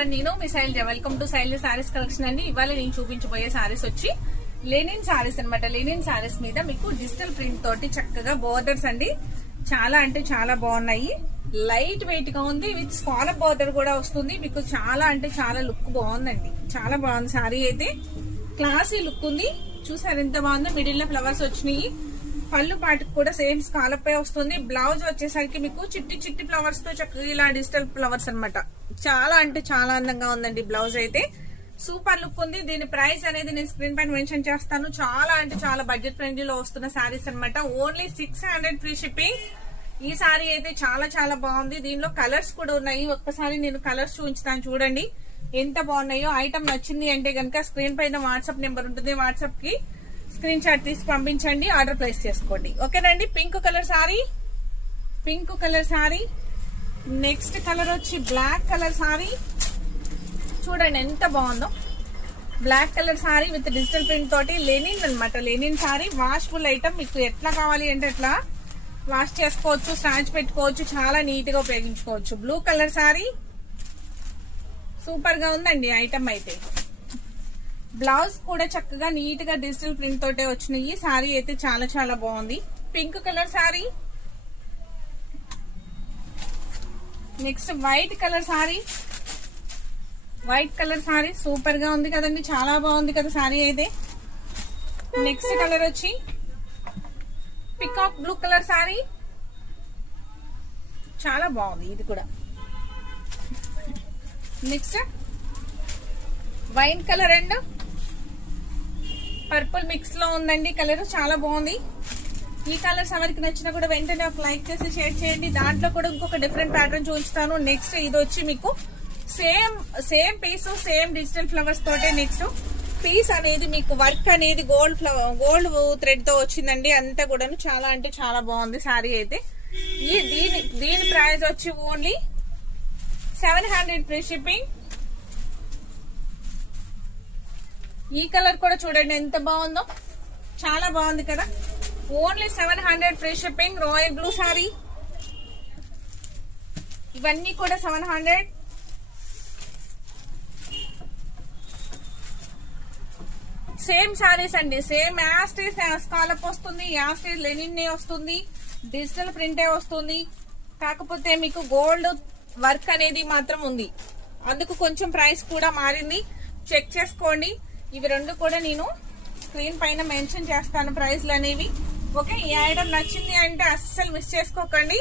Everyone, నేను మీ Sailaja. Welcome to Sailaja sarees collection అండి. ఇవాళ నేను చూపించబోయే సారీస్ వచ్చి లెనిన్ సారీస్ అన్నమాట. లెనిన్ సారీస్ మీద మీకు డిజిటల్ ప్రింట్ తోటి చక్కగా బోర్డర్స్ అండి. చాలా అంటే చాలా బాగున్నాయి. లైట్ వెయిట్ గా ఉంది. విత్ స్కాలప్ బోర్డర్ కూడా వస్తుంది. మీకు చాలా అంటే చాలా లుక్ బాగుందండి. చాలా బాగుంది. సారీ అయితే క్లాసీ లుక్ ఉంది. చూసారు ఎంత బాగుందో. మిడిల్ లో ఫ్లవర్స్ వచ్చినాయి. పళ్ళు పాటికి కూడా సేమ్ స్కాలప్ వస్తుంది. బ్లౌజ్ వచ్చేసరికి మీకు చిట్టి చిట్టి ఫ్లవర్స్ తో చక్కగా ఇలా డిజిటల్ ఫ్లవర్స్ అన్నమాట. చాలా అంటే చాలా అందంగా ఉందండి. బ్లౌజ్ అయితే సూపర్ లుక్ ఉంది. దీని ప్రైస్ అనేది నేను స్క్రీన్ పైన మెన్షన్ చేస్తాను. చాలా అంటే చాలా బడ్జెట్ ఫ్రెండ్లీ లో వస్తున్న సారీస్ అన్నమాట. Only 600 free shipping. ఈ సారీ అయితే చాలా చాలా బాగుంది. దీనిలో కలర్స్ కూడా ఉన్నాయి. ఒక్కసారి నేను కలర్స్ చూపించుతాను చూడండి ఎంత బాగున్నాయో. ఐటమ్ నచ్చింది అంటే కనుక స్క్రీన్ పైన వాట్సాప్ నెంబర్ ఉంటుంది. వాట్సాప్ కి స్క్రీన్ షాట్ తీసి పంపించండి. ఆర్డర్ ప్లేస్ చేసుకోండి. ఓకేనండి. Pink colour sari, pink colour sari. Next colour వచ్చి బ్లాక్ కలర్ సారీ. చూడండి ఎంత బాగుందో. Black colour sari with digital print తోటి లెనిన్ అన్నమాట. Linen sari washable item. మీకు ఎట్లా కావాలి అంటే ఎట్లా వాష్ చేసుకోవచ్చు, స్టాంచ్ పెట్టుకోవచ్చు, చాలా నీట్ గా ఉపయోగించుకోవచ్చు. బ్లూ కలర్ సారీ సూపర్ గా ఉందండి ఐటమ్ అయితే. బ్లౌజ్ కూడా చక్కగా నీట్ గా డిజిటల్ ప్రింట్ తోటే వచ్చినాయి. సారీ అయితే చాలా చాలా బాగుంది. Pink colour sari. Next white colour sorry. White colour sorry super గా ఉంది కదండి. చాలా బాగుంది కదా సారీ అయితే. నెక్స్ట్ కలర్ వచ్చి పికాక్ బ్లూ కలర్ సారీ. చాలా బాగుంది ఇది కూడా. Next wine colour and purple mix లో ఉందండి. కలర్ చాలా బాగుంది. ఈ కలర్స్ ఎవరికి నచ్చినా కూడా వెంటనే ఒక లైక్ చేసి షేర్ చేయండి. దాంట్లో కూడా ఇంకొక డిఫరెంట్ ప్యాటర్న్ చూపిస్తాను. నెక్స్ట్ ఇది వచ్చి మీకు same piece same digital flowers తోటే. నెక్స్ట్ పీస్ అనేది మీకు వర్క్ అనేది గోల్డ్ థ్రెడ్ తో వచ్చిందండి. అంతా కూడా చాలా అంటే చాలా బాగుంది సారీ అయితే. దీని ప్రైస్ వచ్చి ఓన్లీ 700 ఫ్రీ షిప్పింగ్. ఈ కలర్ కూడా చూడండి ఎంత బాగుందో. చాలా బాగుంది కదా. Only 700 free shipping. Royal blue sorry. ఇవన్నీ కూడా 700. సేమ్ సారీస్ అండి. సేమ్ యాస్టీస్ స్కాలప్ వస్తుంది. యాస్టీస్ లెనిన్ వస్తుంది. డిజిటల్ ప్రింటే వస్తుంది. కాకపోతే మీకు గోల్డ్ వర్క్ అనేది మాత్రం ఉంది. అందుకు కొంచెం ప్రైస్ కూడా మారింది. చెక్ చేసుకోండి. ఇవి రెండు కూడా నేను స్క్రీన్ పైన మెన్షన్ చేస్తాను ప్రైస్లు అనేవి. ఓకే. ఈ ఐటమ్ నచ్చింది అంటే అస్సలు మిస్ చేసుకోకండి.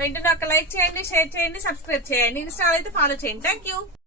వెంటనే ఒక లైక్ చేయండి, షేర్ చేయండి, సబ్స్క్రైబ్ చేయండి. ఇన్స్టాల్ అయితే ఫాలో చేయండి. Thank you.